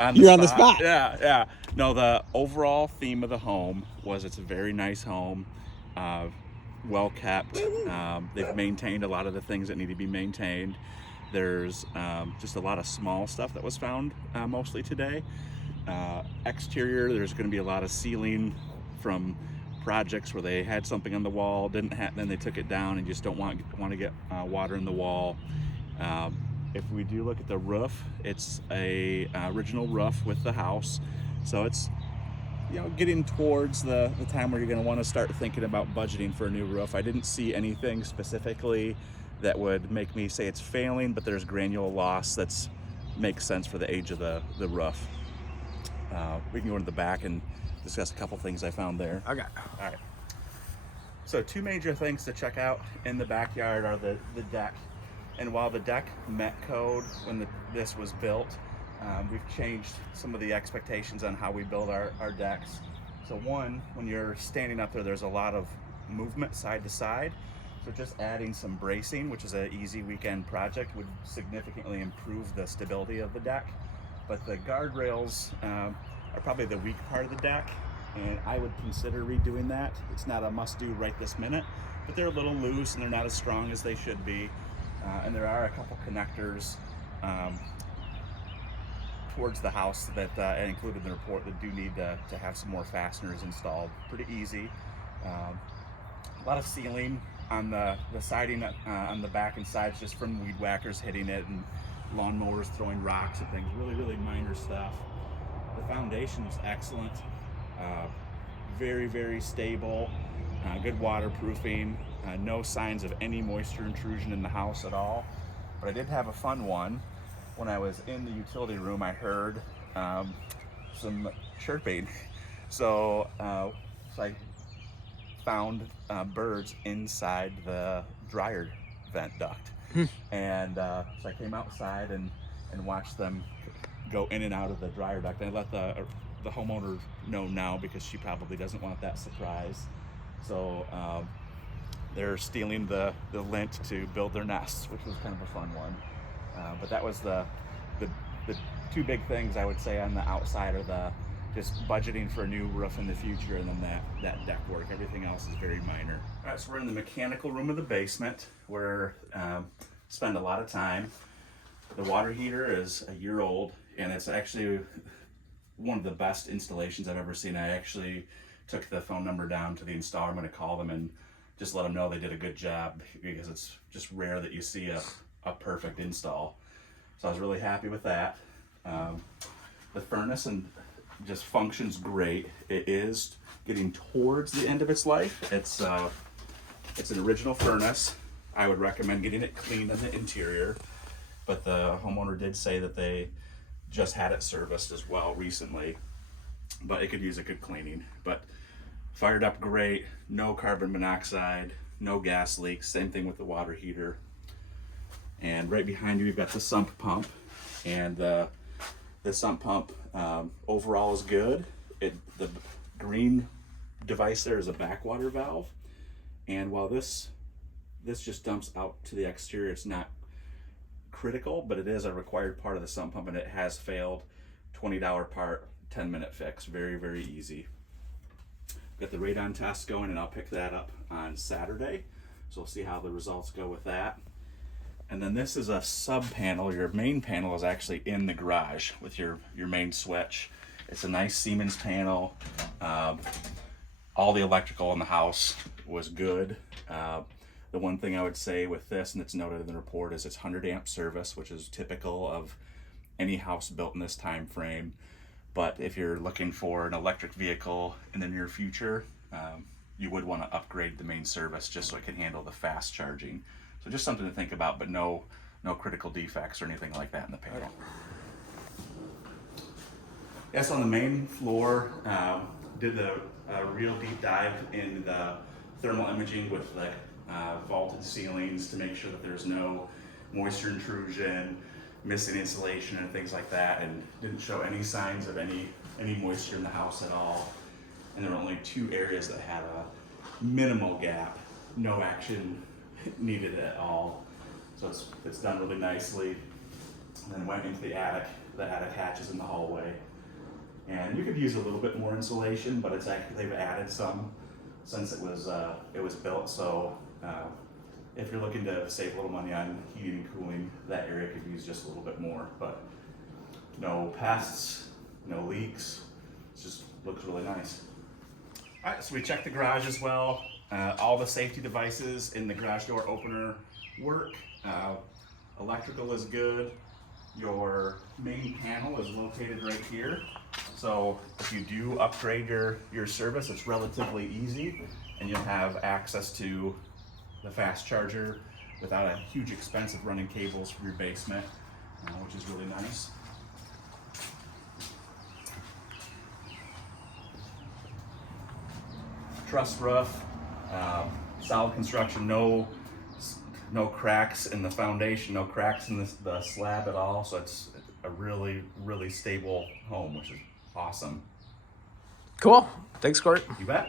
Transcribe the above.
On the You're on spot. the spot. Yeah, yeah. No, the overall theme of the home was it's a very nice home, uh, well kept. They've maintained a lot of the things that need to be maintained. There's just a lot of small stuff that was found mostly today. Exterior, there's going to be a lot of sealing from projects where they had something on the wall, didn't have, then they took it down and just don't want to get water in the wall. Um, if we do look at the roof, it's a original roof with the house, so it's getting towards the time where you're going to want to start thinking about budgeting for a new roof. I didn't see anything specifically that would make me say it's failing, but there's granule loss that's makes sense for the age of the roof. We can go into the back and discuss a couple things I found there. Okay. All right. So two major things to check out in the backyard are the deck. And while the deck met code when this was built, we've changed some of the expectations on how we build our decks. So one, when you're standing up there, there's a lot of movement side to side. So just adding some bracing, which is an easy weekend project, would significantly improve the stability of the deck. But the guardrails are probably the weak part of the deck, and I would consider redoing that. It's not a must-do right this minute, but they're a little loose and they're not as strong as they should be. And there are a couple connectors towards the house that I included in the report that do need to have some more fasteners installed. Pretty easy. A lot of sealing on the siding on the back and sides just from weed whackers hitting it and lawnmowers throwing rocks and things. Really, really minor stuff. The foundation is excellent. Very, very stable. Good waterproofing. No signs of any moisture intrusion in the house at all. But I did have a fun one. When I was in the utility room, I heard some chirping. So I found birds inside the dryer vent duct. And so I came outside and watched them go in and out of the dryer duct. And I let the homeowner know now because she probably doesn't want that surprise. So they're stealing the lint to build their nests, which was kind of a fun one. But that was the two big things I would say on the outside are the just budgeting for a new roof in the future, and then that deck work. Everything else is very minor. All right, so we're in the mechanical room of the basement where spend a lot of time. The water heater is a year old, and it's actually one of the best installations I've ever seen. I actually took the phone number down to the installer. I'm going to call them and just let them know they did a good job, because it's just rare that you see a perfect install. So I was really happy with that. The furnace and just functions great. It is getting towards the end of its life. It's an original furnace. I would recommend getting it cleaned in the interior, but the homeowner did say that they just had it serviced as well recently, but it could use a good cleaning. But fired up great, no carbon monoxide, no gas leaks, same thing with the water heater. And right behind you, we've got the sump pump, and the sump pump overall is good. The green device there is a backwater valve, and while this just dumps out to the exterior, it's not critical, but it is a required part of the sump pump, and it has failed. $20 part, 10-minute fix. Very, very easy. Got the radon test going, and I'll pick that up on Saturday, so we'll see how the results go with that. And then this is a sub panel. Your main panel is actually in the garage with your main switch. It's a nice Siemens panel. All the electrical in the house was good. The one thing I would say with this, and it's noted in the report, is it's 100 amp service, which is typical of any house built in this time frame. But if you're looking for an electric vehicle in the near future, you would want to upgrade the main service just so it can handle the fast charging. So just something to think about, but no critical defects or anything like that in the panel. Yes, on the main floor, did a real deep dive into the thermal imaging with the vaulted ceilings to make sure that there's no moisture intrusion, missing insulation and things like that, and didn't show any signs of any moisture in the house at all. And there were only 2 areas that had a minimal gap, no action needed at all. So it's done really nicely. and then went into the attic. The attic hatches in the hallway. And you could use a little bit more insulation, but it's actually, they've added some since it was built. So if you're looking to save a little money on heating and cooling, that area could use just a little bit more. But no pests, no leaks. It just looks really nice. All right, so we checked the garage as well. All the safety devices in the garage door opener work. Electrical is good. Your main panel is located right here. So if you do upgrade your service, it's relatively easy, and you'll have access to the fast charger without a huge expense of running cables from your basement, which is really nice. Truss roof, solid construction, no cracks in the foundation, no cracks in the slab at all. So it's a really, really stable home, which is awesome. Cool. Thanks, Court. You bet.